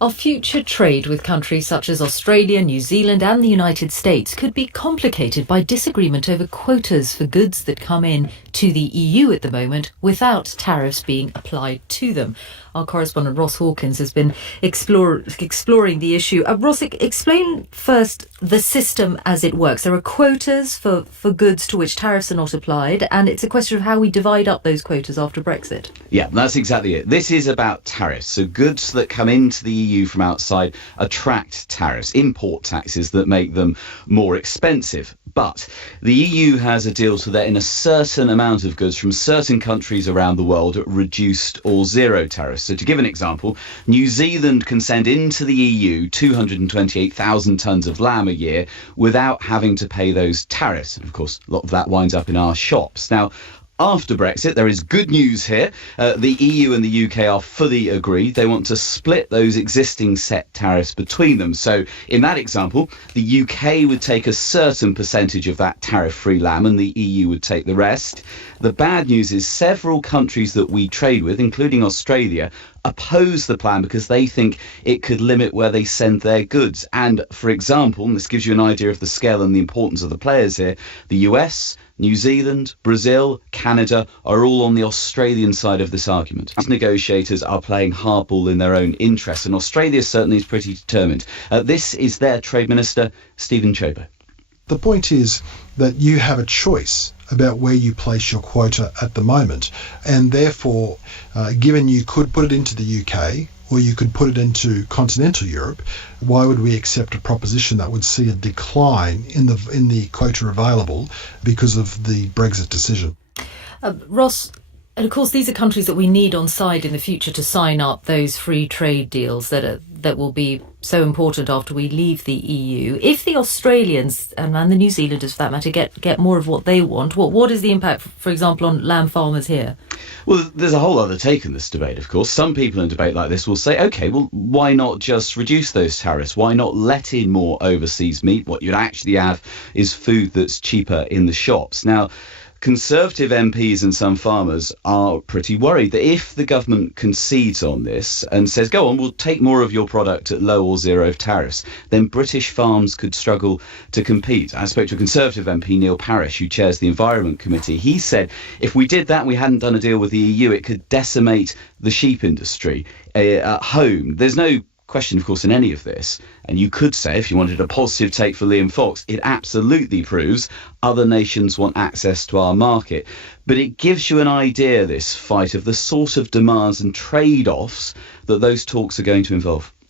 Our future trade with countries such as Australia, New Zealand and the United States could be complicated by disagreement over quotas for goods that come in to the EU at the moment without tariffs being applied to them. Our correspondent Ross Hawkins has been exploring the issue. Ross, explain first the system as it works. There are quotas for goods to which tariffs are not applied, and it's a question of how we divide up those quotas after Brexit. Yeah, that's exactly it. This is about tariffs. So goods that come into the EU from outside attract tariffs, import taxes that make them more expensive. But the EU has a deal so that in a certain amount of goods from certain countries around the world at reduced or zero tariffs. So to give an example, New Zealand can send into the EU 228,000 tonnes of lamb a year without having to pay those tariffs. And of course, a lot of that winds up in our shops. Now, after Brexit, there is good news here. The EU and the UK are fully agreed. They want to split those existing set tariffs between them. So in that example, the UK would take a certain percentage of that tariff-free lamb and the EU would take the rest. The bad news is several countries that we trade with, including Australia, oppose the plan because they think it could limit where they send their goods. And for example, and this gives you an idea of the scale and the importance of the players here, the US, New Zealand, Brazil, Canada are all on the Australian side of this argument. These negotiators are playing hardball in their own interests, and Australia certainly is pretty determined. This is their Trade Minister, Steve Cobbio. The point is that you have a choice about where you place your quota at the moment, and therefore, given you could put it into the UK or you could put it into continental Europe, why would we accept a proposition that would see a decline in the quota available because of the Brexit decision? Ross, and of course these are countries that we need on side in the future to sign up those free trade deals that will be so important after we leave the EU. If the Australians and the New Zealanders, for that matter, get more of what they want, what is the impact, for example, on lamb farmers here? Well, there's a whole other take in this debate, of course. Some people in a debate like this will say, OK, well, why not just reduce those tariffs? Why not let in more overseas meat? What you'd actually have is food that's cheaper in the shops. Now, Conservative MPs and some farmers are pretty worried that if the government concedes on this and says, go on, we'll take more of your product at low or zero tariffs, then British farms could struggle to compete. I spoke to a Conservative MP, Neil Parish, who chairs the Environment Committee. He said if we did that, we hadn't done a deal with the EU, it could decimate the sheep industry at home. There's no question, of course, in any of this, and you could say, if you wanted a positive take for Liam Fox, it absolutely proves other nations want access to our market. But it gives you an idea, this fight, of the sort of demands and trade-offs that those talks are going to involve.